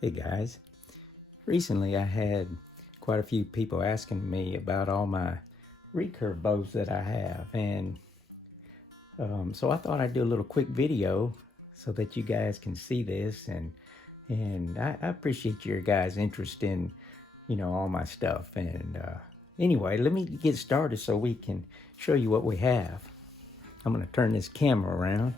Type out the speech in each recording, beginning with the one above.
Hey guys, recently I had quite a few people asking me about all my recurve bows that I have, and so I thought I'd do a little quick video so that you guys can see this, and I appreciate your guys' interest in all my stuff. And anyway, let me get started so we can show you what we have. I'm going to turn this camera around.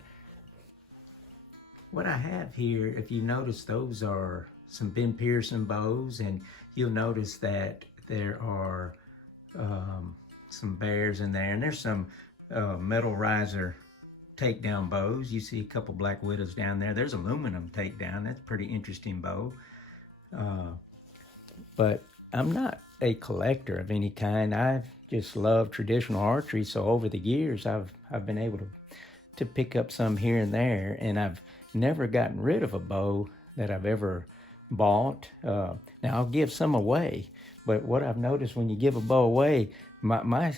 What I have here, if you notice, those are some Ben Pearson bows, and you'll notice that there are some bears in there, and there's some metal riser takedown bows. You see a couple Black Widows down there. There's aluminum takedown. That's a pretty interesting bow. But I'm not a collector of any kind. I just love traditional archery, so over the years I've been able to pick up some here and there, and I've never gotten rid of a bow that I've ever bought. Now I'll give some away, but what I've noticed when you give a bow away, my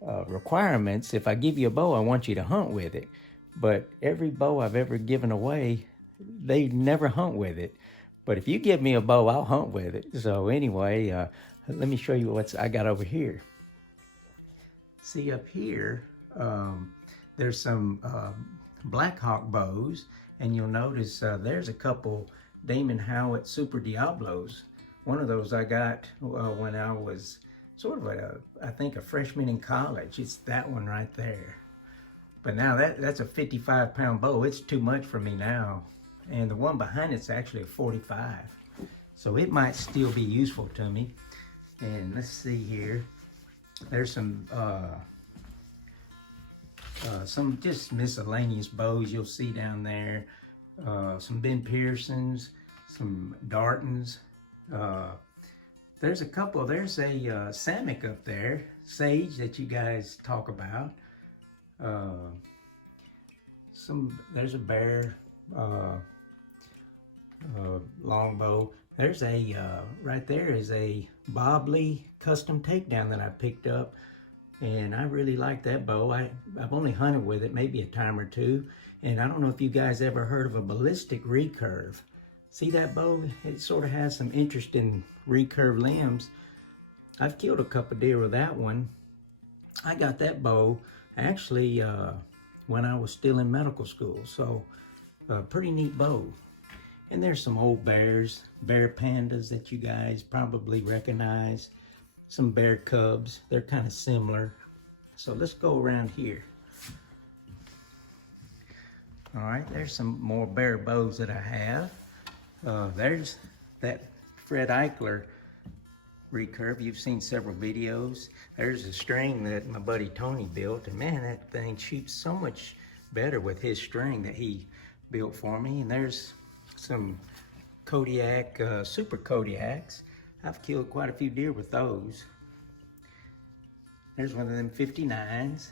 requirements, if I give you a bow, I want you to hunt with it. But every bow I've ever given away, they never hunt with it. But if you give me a bow, I'll hunt with it. So anyway, let me show you what I got over here. See up here, there's some Black Hawk bows, and you'll notice there's a couple Damon Howitt Super Diablos. One of those I got when I was sort of I think a freshman in college. It's that one right there. But now that's a 55-pound bow. It's too much for me now. And the one behind it's actually a 45. So it might still be useful to me. And let's see here. There's some just miscellaneous bows you'll see down there. Some Ben Pearsons, some Dartons. There's a couple. There's a Samick up there, Sage, that you guys talk about. There's a bear longbow. There's a right there is a Bobley custom takedown that I picked up, and I really like that bow. I've only hunted with it maybe a time or two, and I don't know if you guys ever heard of a ballistic recurve. See that bow? It sort of has some interesting recurve limbs. I've killed a couple deer with that one. I got that bow actually when I was still in medical school, so pretty neat bow. And there's some old bears, bear pandas that you guys probably recognize. Some bear cubs, they're kind of similar. So let's go around here. All right, there's some more bear bows that I have. There's that Fred Eichler recurve. You've seen several videos. There's a string that my buddy Tony built, and man, that thing shoots so much better with his string that he built for me. And there's some Kodiak, Super Kodiaks. I've killed quite a few deer with those. There's one of them 59s,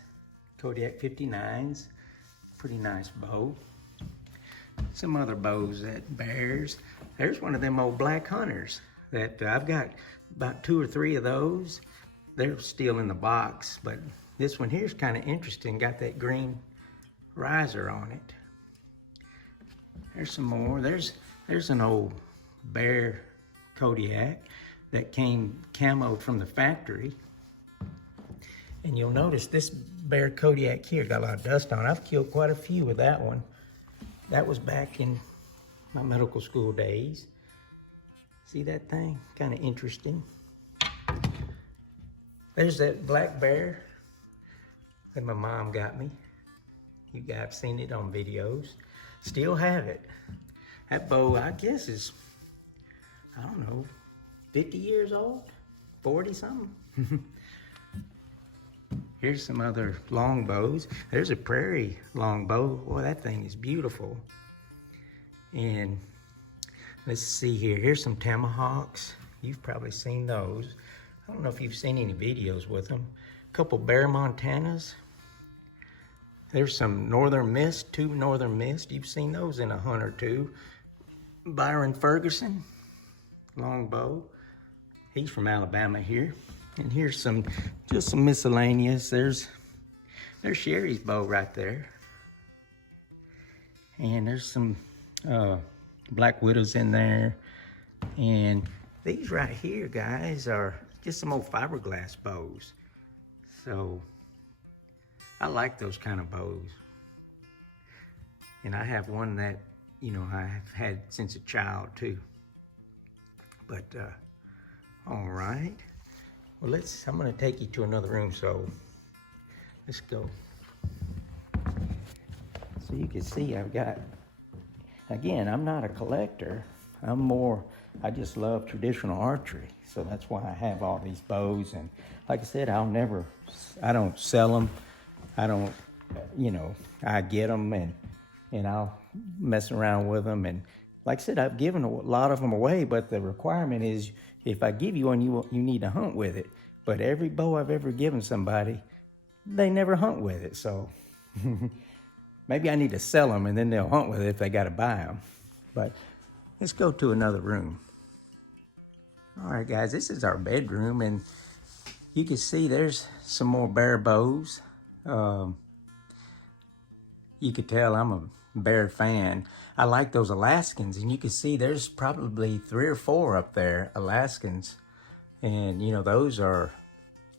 Kodiak 59s. Pretty nice bow. Some other bows that bears. There's one of them old Black Hunters that I've got about 2 or 3 of those. They're still in the box, but this one here's kind of interesting. Got that green riser on it. There's some more. There's an old bear Kodiak that came camoed from the factory. And you'll notice this bear Kodiak here got a lot of dust on it. I've killed quite a few with that one. That was back in my medical school days. See that thing? Kind of interesting. There's that black bear that my mom got me. You guys have seen it on videos. Still have it. That bow, I guess, is, I don't know, 50 years old? 40 something? Here's some other long bows. There's a prairie longbow. Boy, that thing is beautiful. And let's see here. Here's some tomahawks. You've probably seen those. I don't know if you've seen any videos with them. A couple Bear Montanas. There's some Northern Mist, 2 Northern Mist. You've seen those in a hunt or two. Byron Ferguson, longbow. He's from Alabama here. And here's just some miscellaneous. There's Sherry's bow right there. And there's some black widows in there. And these right here, guys, are just some old fiberglass bows. So I like those kind of bows. And I have one that, you know, I've had since a child too. But all right. Well, I'm gonna take you to another room, so let's go. So you can see I've got, again, I'm not a collector. I just love traditional archery. So that's why I have all these bows. And like I said, I don't sell them. I don't, you know, I get them and I'll mess around with them. And like I said, I've given a lot of them away, but the requirement is if I give you one, you need to hunt with it. But every bow I've ever given somebody, they never hunt with it. So maybe I need to sell them and then they'll hunt with it if they got to buy them. But let's go to another room. All right, guys, this is our bedroom, and you can see there's some more bear bows. You could tell I'm a bear fan. I like those Alaskans, and you can see there's probably 3 or 4 up there, Alaskans. And, you know, those are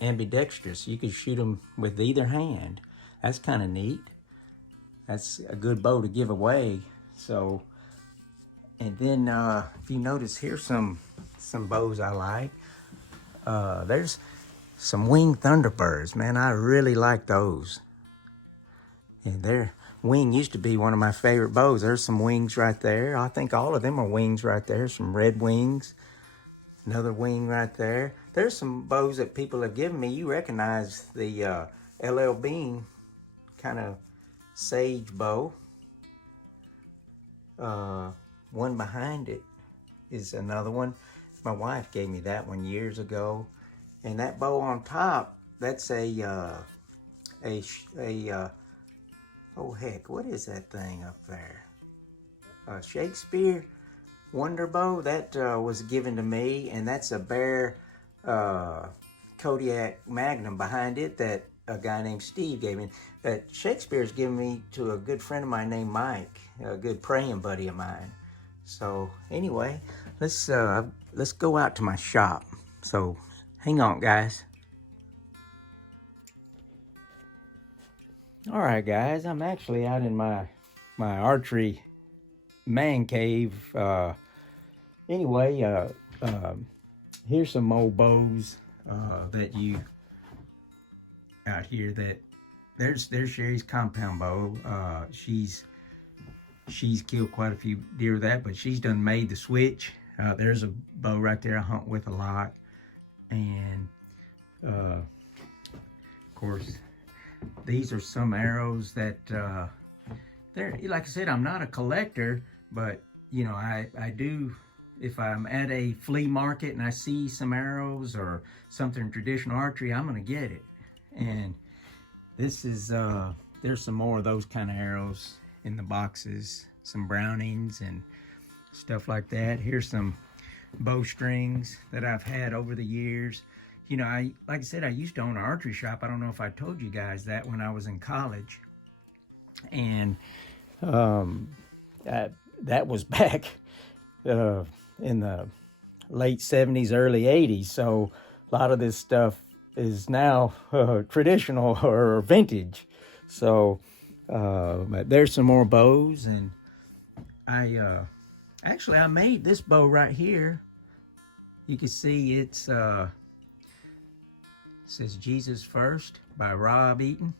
ambidextrous. You could shoot them with either hand. That's kind of neat. That's a good bow to give away. So, and then if you notice, here's some bows I like. There's some winged thunderbirds. Man, I really like those. And their wing used to be one of my favorite bows. There's some wings right there. I think all of them are wings right there. Some red wings. Another wing right there. There's some bows that people have given me. You recognize the LL Bean kind of sage bow. One behind it is another one. My wife gave me that one years ago. And that bow on top, that's oh heck, what is that thing up there? Shakespeare Wonder Bow. That was given to me, and that's a Bear Kodiak Magnum behind it that a guy named Steve gave me. That Shakespeare's given me to a good friend of mine named Mike, a good praying buddy of mine. So anyway, let's go out to my shop. So hang on, guys. All right, guys, I'm actually out in my archery man cave. Anyway, here's some old bows that you out here. That there's Sherry's compound bow. She's killed quite a few deer with that, but she's done made the switch. There's a bow right there I hunt with a lot, and of course, these are some arrows that they're, like I said, I'm not a collector, but you know, I do. If I'm at a flea market and I see some arrows or something traditional archery, I'm gonna get it. And this is there's some more of those kind of arrows in the boxes, some Brownings and stuff like that. Here's some bowstrings that I've had over the years. You know, like I said, I used to own an archery shop. I don't know if I told you guys that when I was in college. And that was back in the late 70s, early 80s. So a lot of this stuff is now traditional or vintage. So but there's some more bows, and I made this bow right here. You can see it says Jesus First by Rob Eaton.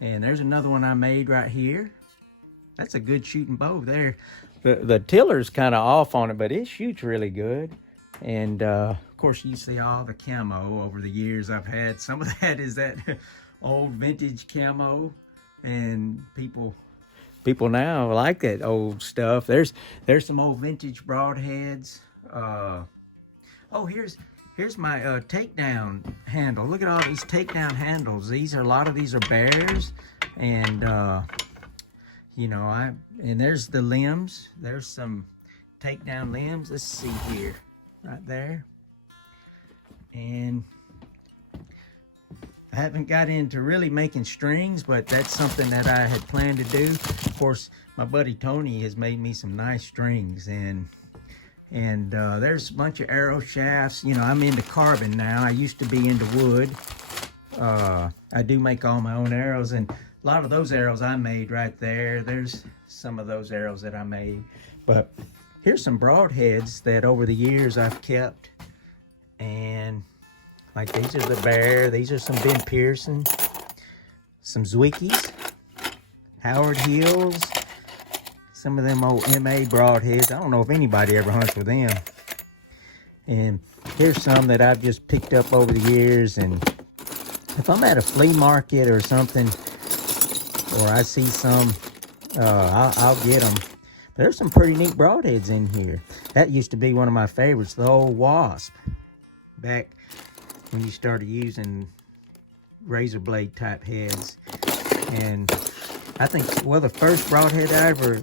And there's another one I made right here. That's a good shooting bow there. The tiller's kind of off on it, but it shoots really good. And of course, you see all the camo over the years I've had. Some of that is that old vintage camo, and people now like that old stuff. There's some old vintage broadheads. Oh, here's my takedown handle. Look at all these takedown handles. A lot of these are bears, and you know, and there's the limbs. There's some takedown limbs. Let's see here, right there. And I haven't got into really making strings, but that's something that I had planned to do. Of course, my buddy Tony has made me some nice strings, and there's a bunch of arrow shafts. You know, I'm into carbon now. I used to be into wood. I do make all my own arrows, and a lot of those arrows I made right there. There's some of those arrows that I made. But here's some broadheads that over the years I've kept. And like these are the Bear. These are some Ben Pearson. Some Zwickies. Howard Hills. Some of them old MA broadheads. I don't know if anybody ever hunts with them. And here's some that I've just picked up over the years. And if I'm at a flea market or something, or I see some, I'll get them. But there's some pretty neat broadheads in here. That used to be one of my favorites, the old Wasp. Back when you started using razor blade type heads. And I think, well, the first broadhead I ever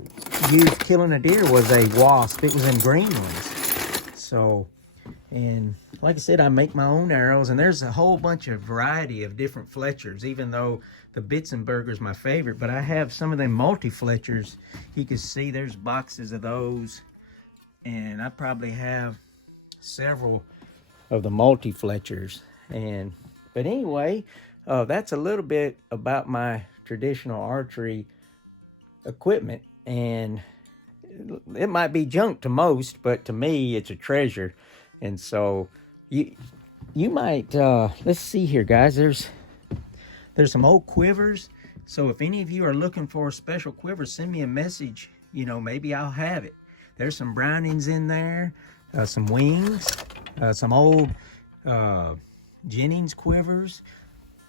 used killing a deer was a Wasp. It was in green ones. So, and like I said, I make my own arrows, and there's a whole bunch of variety of different Fletchers, even though the Bitzenberger is my favorite. But I have some of them multi-Fletchers. You can see there's boxes of those, and I probably have several of the multi-Fletchers. But anyway, that's a little bit about my traditional archery equipment, and it might be junk to most, but to me it's a treasure. And so you might let's see here, guys. There's some old quivers, so if any of you are looking for a special quiver, send me a message. You know, maybe I'll have it. There's some Brownings in there, some Wings, some old Jennings quivers.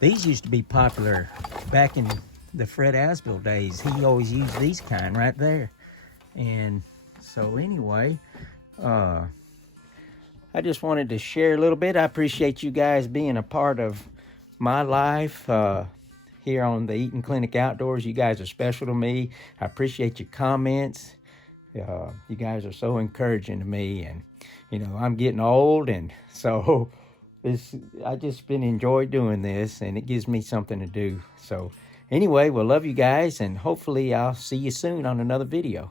These used to be popular back in the Fred Asbill days. He always used these kind right there. And so anyway, I just wanted to share a little bit. I appreciate you guys being a part of my life here on the Eaton Clinic Outdoors. You guys are special to me. I appreciate your comments. You guys are so encouraging to me, and you know, I'm getting old, and so I just been enjoy doing this, and it gives me something to do. So anyway, we'll love you guys, and hopefully I'll see you soon on another video.